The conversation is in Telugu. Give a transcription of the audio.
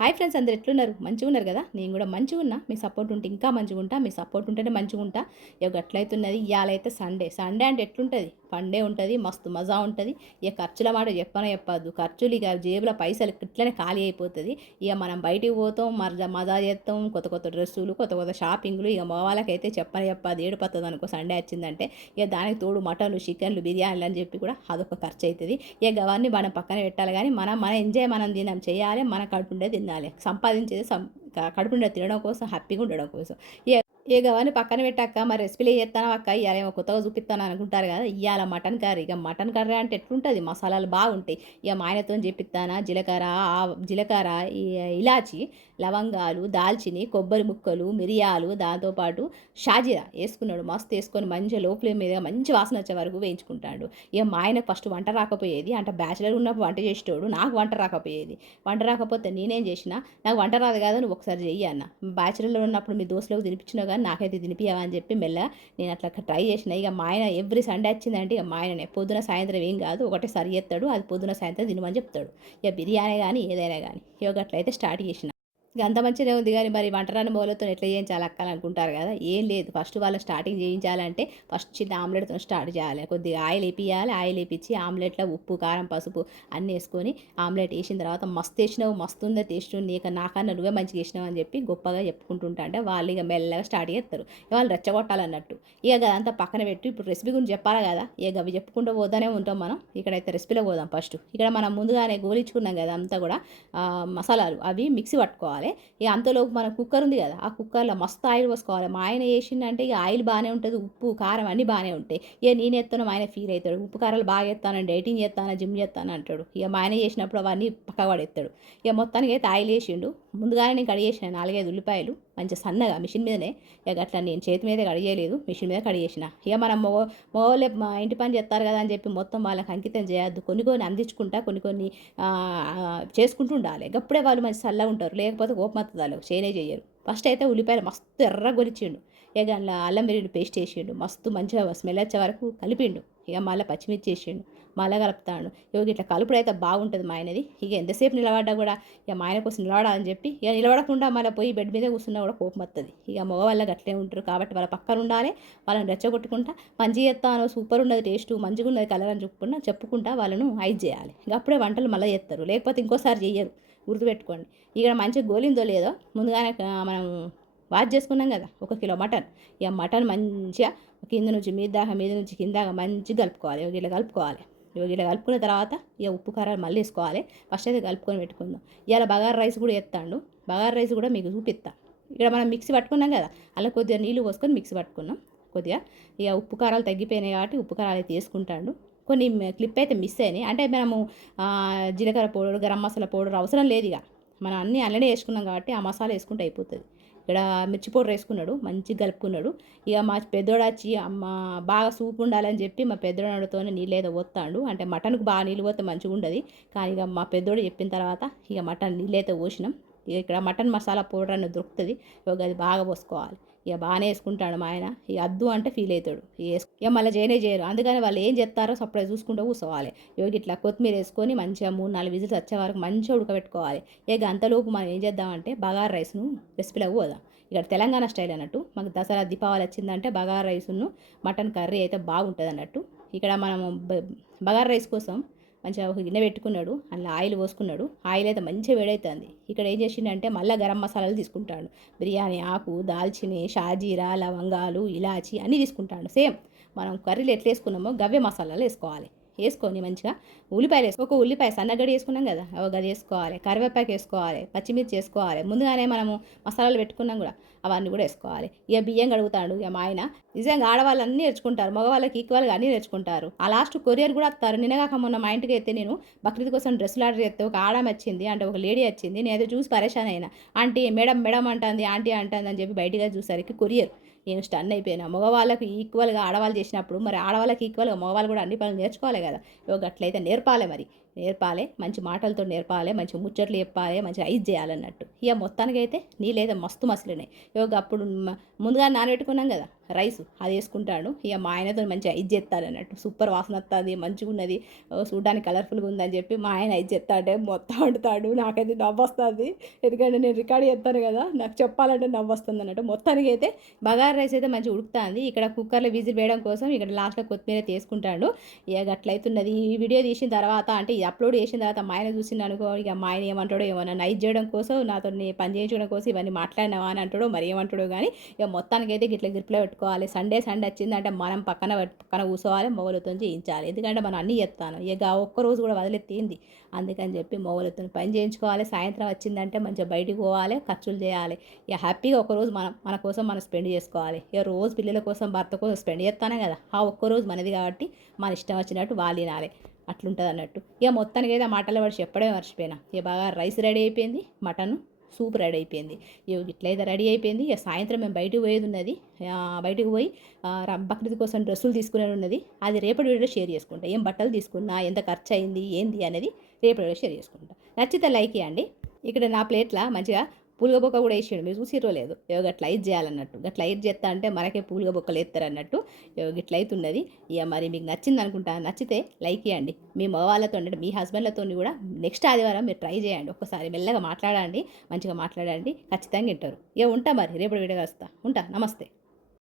హాయ్ ఫ్రెండ్స్, అందరు ఎట్లున్నారు? మంచిగా ఉన్నారు కదా? నేను కూడా మంచిగా ఉన్నా. మీ సపోర్ట్ ఉంటే ఇంకా మంచిగా ఉంటా. మీ సపోర్ట్ ఉంటేనే మంచిగా ఉంటా. ఇక గట్లయితున్నది. ఇవాళైతే సండే అంటే ఎట్లుంటుంది? పండే ఉంటుంది, మస్తు మజా ఉంటుంది. ఇక ఖర్చుల మాట చెప్పొద్దు. ఖర్చులు ఇక జేబులో పైసలు ఇట్లనే ఖాళీ అయిపోతుంది. ఇక మనం బయటికి పోతాం, మజా చేస్తాం, కొత్త కొత్త డ్రెస్సులు, కొత్త కొత్త షాపింగ్లు. ఇక మగవాళ్ళకైతే చెప్పొద్దు, ఏడుపడుతుంది అనుకో సండే వచ్చిందంటే. ఇక దానికి తోడు మటన్లు, చికెన్లు, బిర్యానీలు అని చెప్పి కూడా అదొక ఖర్చు అవుతుంది. ఇక అవన్నీ మనం పక్కన పెట్టాలి, కానీ మన ఎంజాయ్ మనం తినం చేయాలి, మన కడుపుండే తినాలి. సంపాదించేది కడుపుండే తినడం కోసం, హ్యాపీగా ఉండడం కోసం. ఇక అవన్నీ పక్కన పెట్టాక మరి రెసిపీలు చేస్తాను అక్క, ఇవాళ ఏమో కొత్తగా చూపిస్తాను అనుకుంటారు కదా. ఇవాళ మటన్ కర్రీ. ఇక మటన్ కర్రీ అంటే ఎట్లుంటుంది? మసాలాలు బాగుంటాయి. ఇక మా ఆయనతో చెప్పిస్తానా, జీలకర్ర, ఇలాచి, లవంగాలు, దాల్చిని, కొబ్బరి ముక్కలు, మిరియాలు, దాంతోపాటు షాజీరా వేసుకున్నాడు. మస్తు వేసుకొని మంచిగా లో ఫ్లేమ్ మీద మంచి వాసన వచ్చే వరకు వేయించుకుంటాడు. ఇక మా ఆయనకు ఫస్ట్ వంట రాకపోయేది, అంటే బ్యాచిలర్ ఉన్నప్పుడు వంట చేసేటోడు. నాకు వంట రాకపోయేది. వంట రాకపోతే నేనేం చేసిన, నాకు వంట రాదు కదా, నువ్వు ఒకసారి చెయ్యి అన్న. బ్యాచిలర్లో ఉన్నప్పుడు మీ దోస్తులకు తినిపించినావు కానీ నాకైతే తినిపియవా అని చెప్పి మెల్లగా నేను అట్లా ట్రై చేసిన. ఇక మా ఆయన ఎవ్రీ సండే వచ్చిందంటే ఇక మా ఆయననే పొద్దున సాయంత్రం ఏం కాదు, ఒకటే సరి చేస్తాడు. అది పొద్దున సాయంత్రం తినమని చెప్తాడు. ఇక బిర్యానీ కానీ ఏదైనా కానీ ఇక అట్లయితే స్టార్ట్ చేసిన. ఇక అంత మంచిగా ఉంది, కానీ మరి వంటరాని మూలతో ఎట్లా చేయించాలి అక్క అని అనుకుంటారు కదా. ఏం లేదు, ఫస్ట్ వాళ్ళ స్టార్టింగ్ చేయించాలంటే ఫస్ట్ చిన్న ఆమ్లెట్తో స్టార్ట్ చేయాలి. కొద్దిగా ఆయిల్ వేపియాలి. ఆయిల్ వేపించి ఆమ్లెట్లో ఉప్పు, కారం, పసుపు అన్నీ వేసుకొని ఆమ్లెట్ వేసిన తర్వాత మస్తు వేసినావు, మస్తు ఉందో టేస్ట్, నాకన్నా నువ్వే మంచిగా వేసినావు అని చెప్పి గొప్పగా చెప్పుకుంటుంటా అంటే వాళ్ళు ఇక మెల్లగా స్టార్ట్ చేస్తారు. ఇక వాళ్ళు రెచ్చగొట్టాలన్నట్టు. ఇక అదంతా పక్కన పెట్టి ఇప్పుడు రెసిపీ గురించి చెప్పాలి కదా. ఇక అవి చెప్పుకుంటూ పోతానే ఉంటాం మనం. ఇక్కడైతే రెసిపీలో పోదాం. ఫస్ట్ ఇక్కడ మనం ముందుగానే గోలించుకున్నాం కదా అంతా కూడా మసాలాలు అవి మిక్సీ పట్టుకోవాలి. ఇక అంతలోపు మన కుక్కర్ ఉంది కదా, ఆ కుక్కర్లో మస్తు ఆయిల్ పోసుకోవాలి. మా ఆయన వేసిందంటే ఇక ఆయిల్ బాగానే ఉంటుంది, ఉప్పు కారం అన్నీ బాగానే ఉంటాయి. ఇక నేను ఎత్తాను, మా ఆయన ఫీల్ అవుతాడు. ఉప్పు కారాలు బాగా ఎత్తాను, డైటింగ్ చేస్తాను, జిమ్ చేస్తాను అంటాడు. ఇక మా ఆయన చేసినప్పుడు అవన్నీ పక్క పడేస్తాడు. ఇక మొత్తానికి అయితే ఆయిల్ వేసిండు. ముందుగానే నేను కడిగేసిన 4-5 ఉల్లిపాయలు మంచిగా సన్నగా మిషన్ మీదనే. ఇక అట్లా నేను చేతి మీద కడిగేయలేదు, మిషన్ మీద కడిగేసిన. ఇక మనం మగవాళ్ళే మా ఇంటి పని చేస్తారు కదా అని చెప్పి మొత్తం వాళ్ళకి అంకితం చేయొద్దు. కొన్ని కొన్ని అందించుకుంటా, కొన్ని చేసుకుంటూ ఉండాలి. అప్పుడే వాళ్ళు మంచి చల్లగా ఉంటారు. లేకపోతే కోపం వస్తుంది వాళ్ళకి, చేయనే చేయరు. ఫస్ట్ అయితే ఉల్లిపాయలు మస్తు ఎర్ర గొలిచిండు. ఇక అందులో అల్లం వెల్లుల్లి పేస్ట్ వేసిండు. మస్తు మంచిగా స్మెల్ వచ్చే వరకు కలిపిండు. ఇక మళ్ళీ పచ్చిమిర్చి వేసిండు. మళ్ళీ కలుపుతాడు. ఇక ఇట్లా కలుపుడు అయితే బాగుంటుంది మా ఆయనది. ఇక ఎంతసేపు నిలబడ్డా కూడా ఇక మా ఆయన కోసం నిలబడాలని చెప్పి ఇక నిలబడకుండా మళ్ళీ పోయి బెడ్ మీద కూర్చున్నా కూడా కోపం వస్తుంది. ఇక మగవాళ్ళకి అట్లే ఉంటారు కాబట్టి వాళ్ళ పక్కన ఉండాలి. వాళ్ళని రెచ్చగొట్టుకుంటా మంచిగా చేస్తాను, సూపర్ ఉన్నది టేస్ట్, మంచిగా ఉన్నది కలర్ అని చెప్పుకుంటా వాళ్ళను ఐజ్ చేయాలి. ఇక అప్పుడే వంటలు మళ్ళీ చేస్తారు, లేకపోతే ఇంకోసారి చెయ్యరు. గుర్తుపెట్టుకోండి. ఇక్కడ మంచిగా గోలిందో లేదో ముందుగానే మనం వాష్ చేసుకున్నాం కదా 1 కిలో మటన్. ఇక మటన్ మంచిగా కింద నుంచి మీద దాకా, మీద నుంచి కింద దాకా మంచిగా కలుపుకోవాలి. ఇట్లా కలుపుకోవాలి. ఇట్లా కలుపుకున్న తర్వాత ఇక ఉప్పు కారాలు మళ్ళీ వేసుకోవాలి. ఫస్ట్ అయితే కలుపుకొని పెట్టుకుందాం. ఇవాళ బగారా రైస్ కూడా ఎత్తాడు. బగారా రైస్ కూడా మీకు చూపిస్తా. ఇక్కడ మనం మిక్సీ పట్టుకున్నాం కదా, అలా కొద్దిగా నీళ్ళు పోసుకొని మిక్సీ పట్టుకున్నాం. కొద్దిగా ఇక ఉప్పు కారాలు తగ్గిపోయినాయి కాబట్టి ఉప్పు కారాలు అయితే వేసుకుంటాడు. కొన్ని క్లిప్ అయితే మిస్ అయినాయి. అంటే మనము జీలకర్ర పౌడర్, గరం మసాలా పౌడర్ అవసరం లేదు. ఇక మనం అన్నీ అందులోనే వేసుకున్నాం కాబట్టి ఆ మసాలా వేసుకుంటే అయిపోతుంది. ఇక్కడ మిర్చి పౌడర్ వేసుకున్నాడు, మంచిగా కలుపుకున్నాడు. ఇక మా పెద్దోడు వచ్చి అమ్మ బాగా సూప్ ఉండాలని చెప్పి మా పెద్దోడితో నీళ్ళు ఏదో పోస్తాడు. అంటే మటన్కు బాగా నీళ్ళు పోతే మంచిగా ఉండదు. కానీ ఇక మా పెద్దోడు చెప్పిన తర్వాత ఇక మటన్ నీళ్ళు అయితే పోసినాం. ఇక ఇక్కడ మటన్ మసాలా పౌడర్ అనేది దొరుకుతుంది. ఇక అది బాగా పోసుకోవాలి. ఇక బాగానే వేసుకుంటాడు మా ఆయన. ఇక అద్దు అంటే ఫీల్ అవుతాడు. ఇక మళ్ళీ చేయరు. అందుకని వాళ్ళు ఏం చేస్తారో సపరేట్ చూసుకుంటూ కూర్చోవాలి. ఇక ఇట్లా కొత్తిమీర వేసుకొని మంచిగా 3-4 విజిల్స్ వచ్చే వరకు మంచిగా ఉడకబెట్టుకోవాలి. ఇక అంతలోపు మనం ఏం చేద్దామంటే బగారా రైస్ను రెసిపీలోకి పోదాం. ఇక్కడ తెలంగాణ స్టైల్ అన్నట్టు. మాకు దసరా దీపావళి వచ్చిందంటే బగారా రైస్ను మటన్ కర్రీ అయితే బాగుంటుంది అన్నట్టు. ఇక్కడ మనము బగారా రైస్ కోసం మంచిగా ఒక గిన్నె పెట్టుకున్నాడు. అందులో ఆయిల్ పోసుకున్నాడు. ఆయిల్ అయితే మంచిగా వేడవుతుంది. ఇక్కడ ఏం చేసిండంటే మళ్ళీ గరం మసాలాలు తీసుకుంటాడు. బిర్యానీ ఆకు, దాల్చిని, షాజీరా, లవంగాలు, ఇలాచి అన్నీ తీసుకుంటాడు. సేమ్ మనం కర్రీలు ఎట్లా వేసుకున్నామో గవ్వే మసాలాలు వేసుకోవాలి. వేసుకొని మంచిగా ఉల్లిపాయలు ఒక ఉల్లిపాయ సన్నగడ్డ వేసుకున్నాం కదా, గది వేసుకోవాలి. కరివేపాకు వేసుకోవాలి. పచ్చిమిర్చి వేసుకోవాలి. ముందుగానే మనము మసాలాలు పెట్టుకున్నాం కూడా, అవన్నీ కూడా వేసుకోవాలి. ఇక బియ్యం కడుగుతాడు. ఇక మా ఆయన నిజంగా ఆడవాళ్ళు అన్నీ నేర్చుకుంటారు, మగవాళ్ళకి ఈక్వల్గా అన్నీ నేర్చుకుంటారు. ఆ లాస్ట్ కొరియర్ కూడా వస్తారు. నిన్నగాక మొన్న మా ఇంటికి అయితే నేను బక్రీద్ కోసం డ్రెస్సులు ఆర్డర్ చేస్తే ఒక ఆడమ వచ్చింది, అంటే ఒక లేడీ వచ్చింది. నేనైతే చూసి పరేషాన్ అయినా. ఆంటీ మేడం అంటుంది, ఆంటీ అంటుంది అని చెప్పి బయటగా చూసరికి కొరియర్. నేను స్టన్ అయిపోయినా. మగవాళ్ళకి ఈక్వల్గా ఆడవాళ్ళు చేసినప్పుడు మరి ఆడవాళ్ళకి ఈక్వల్గా మగవాళ్ళు కూడా అన్ని పనులు నేర్చుకోవాలి కదా. అట్లయితే నేర్పాలి. మంచి మాటలతో నేర్పాలి, మంచి ముచ్చట్లు చెప్పాలి, మంచిగా ఐజ్ చేయాలన్నట్టు. ఇక మొత్తానికి అయితే నీళ్ళైతే మస్తు మసిలినాయి. అప్పుడు ముందుగా నానబెట్టుకున్నాం కదా రైస్ అది వేసుకుంటాడు. ఇక మా ఆయనతో మంచిగా ఐదు చేస్తాడు అన్నట్టు. సూపర్ వాసన వస్తుంది, మంచిగా ఉన్నది, చూడడానికి కలర్ఫుల్గా ఉందని చెప్పి మా ఆయన ఐదు చేస్తాడే మొత్తం వండుతాడు. నాకైతే నవ్వు వస్తుంది, ఎందుకంటే నేను రికార్డ్ చేస్తాను కదా, నాకు చెప్పాలంటే నవ్వు వస్తుంది అన్నట్టు. మొత్తానికి అయితే బగారా రైస్ అయితే మంచిగా ఉడుకుతుంది. ఇక్కడ కుక్కర్లో విజిల్ వేయడం కోసం ఇక్కడ లాస్ట్లో కొత్తిమీర తీసుకుంటాడు. ఇక అట్లయితున్నది. ఈ వీడియో తీసిన తర్వాత అంటే ఇది అప్లోడ్ చేసిన తర్వాత మా ఆయన చూసిండు అనుకో, ఇక మా ఆయన ఏమంటాడో ఏమన్నా నైట్ చేయడం కోసం నాతో పని చేయించడం కోసం ఇవన్నీ మాట్లాడినావా అని అంటాడో మరి ఏమంటాడో కానీ ఇక మొత్తానికి అయితే గిట్ల గ్రిప్లో పెట్టుకోవాలి. సండే వచ్చిందంటే మనం పక్కన కూర్చోవాలి, మొగలతో చేయించాలి. ఎందుకంటే మనం అన్నీ చేస్తాను, ఇక ఒక్కరోజు కూడా వదిలేత్తేంది. అందుకని చెప్పి మొగలతో పని చేయించుకోవాలి. సాయంత్రం వచ్చిందంటే మంచిగా బయటికి పోవాలి, ఖర్చులు చేయాలి. ఇక హ్యాపీగా ఒక్కరోజు మన కోసం మనం స్పెండ్ చేసుకోవాలి. ఇక రోజు పిల్లల కోసం భర్త కోసం స్పెండ్ చేస్తానే కదా, ఆ ఒక్కరోజు మనది కాబట్టి మన ఇష్టం వచ్చినట్టు వాళ్ళు తినాలి, అట్లుంటుంది అన్నట్టు. ఇక మొత్తానికి అయితే ఆ మాటల వాడు చెప్పడమే మర్చిపోయినా. ఇక బాగా రైస్ రెడీ అయిపోయింది, మటన్ సూప్ రెడీ అయిపోయింది. ఇట్లయితే రెడీ అయిపోయింది. ఇక సాయంత్రం మేము బయటకు పోయేది ఉన్నది. బయటకు పోయి బక్రీద్ కోసం డ్రెస్సులు తీసుకునేది ఉన్నది. అది రేపటి వీడియో షేర్ చేసుకుంటా. ఏం బట్టలు తీసుకున్నా, ఎంత ఖర్చు అయింది, ఏంది అనేది రేపటి వీడియో షేర్ చేసుకుంటా. నచ్చితే లైక్ ఇవ్వండి. ఇక్కడ నా ప్లేట్లో మంచిగా పూలుగ బొక్క కూడా వేసాడు, మీరు చూసిరో లేదు. గట్లా ఐదు చేయాలన్నట్టు, గట్లా ఐదు చేస్తా అంటే మనకే పూలుగ బొక్కలు వేస్తారు అన్నట్టు. గిట్ల అవుతున్నది. ఇక మరి మీకు నచ్చింది అనుకుంటా. నచ్చితే లైక్ ఇవ్వండి. మీ మగవాళ్ళతో అంటే మీ హస్బెండ్లతో కూడా నెక్స్ట్ ఆదివారం మీరు ట్రై చేయండి. ఒక్కసారి మెల్లగా మాట్లాడండి, మంచిగా మాట్లాడండి, ఖచ్చితంగా వింటారు. ఇక ఉంటా, మరి రేపటి వీడియో వస్తా. ఉంటా. నమస్తే.